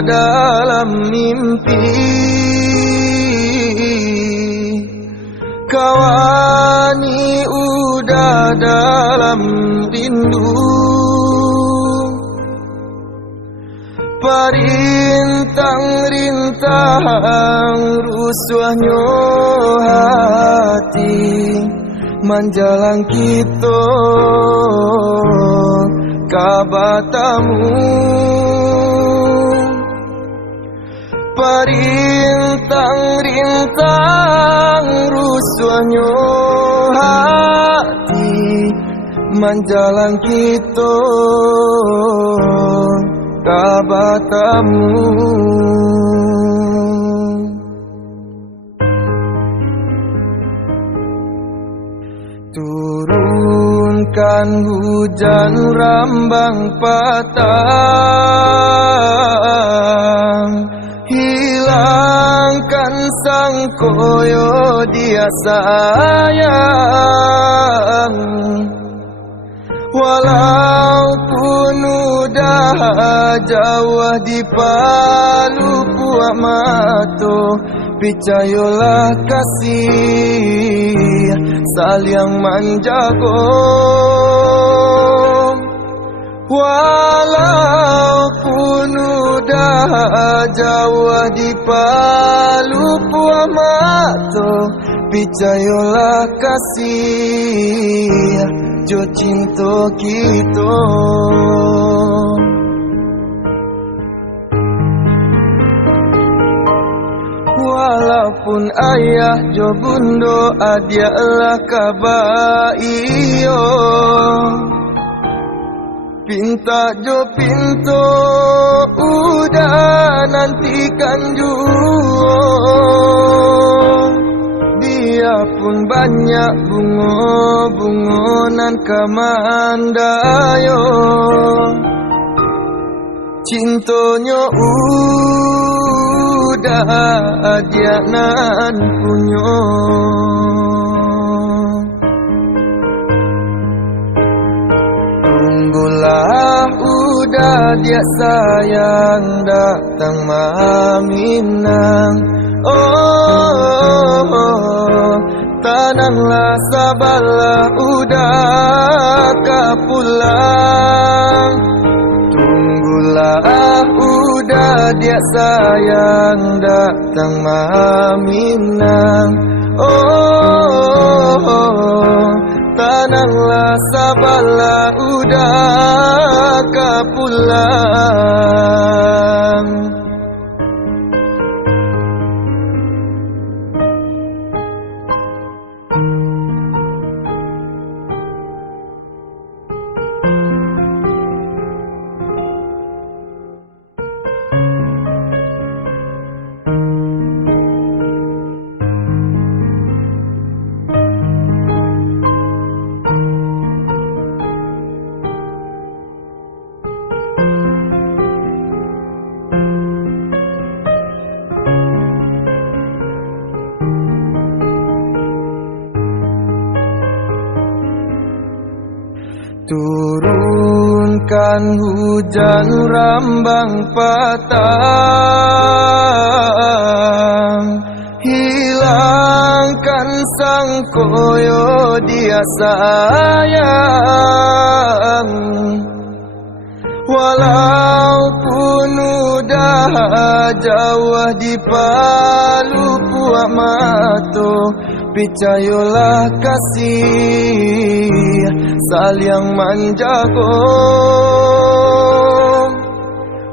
dalam mimpi, kawani udah dalam rindu. Parintang-rintang rusuhnya hati, menjalang kita kabatamu. Parintang-rintang rusuhnya hati, menjalang kita kabatamu. Turunkan hujan rambang patang, hilangkan sang koyo dia sayang. Walaupun udah jauh di paluku mato, percayalah kasih saling menjaga. Walaupun udah jauh di paluku mato, percayalah kasih jo cinta kita. Walaupun ayah jo bundo adialah kabaiyo, pinta jo pinto udah nantikan juo. Biarpun banyak bunga-bungonan kamandayo, cintonya udah dia nan punyo. Tunggulah udah dia sayang datang maminang. Oh, tananglah sabarlah udah kapulang. Tunggulah udah dia sayang datang maminang. Oh, tananglah sabarlah udah kapulang. Turunkan hujan rambang patang, hilangkan sang koyo dia sayang. Walaupun udah jauh di paluku mato, percayalah kasih saling menjaga.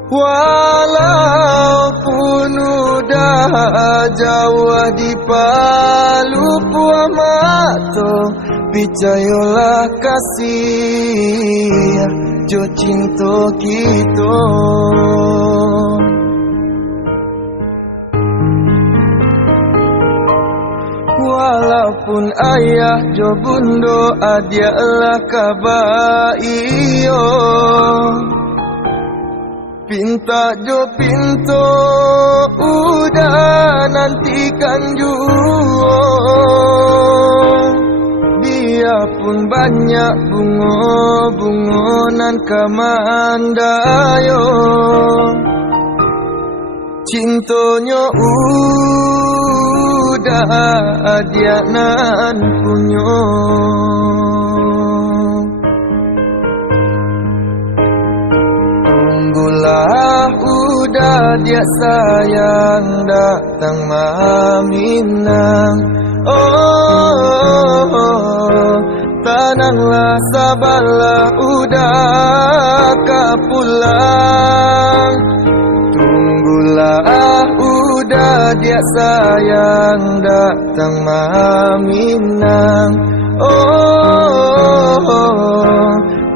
Walaupun udah jauh di paluku mato, percayalah kasih jo cinta kita. Walaupun ayah jo bundo adialah kabaiyo, pinta jo pinto udah nantikan juo. Biarpun banyak bunga-bungonan kamandayo, cintonyo udah dia nan punyo. Tunggulah udah dia sayang datang maminang. Tenanglah sabarlah udah kapulang. Tunggulah udah dia sayang datang maminang.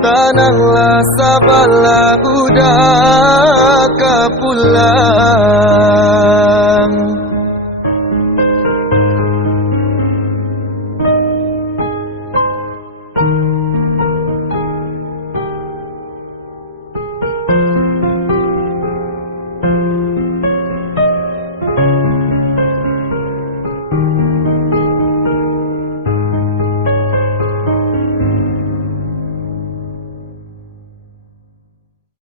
Tenanglah sabarlah udah kapulang.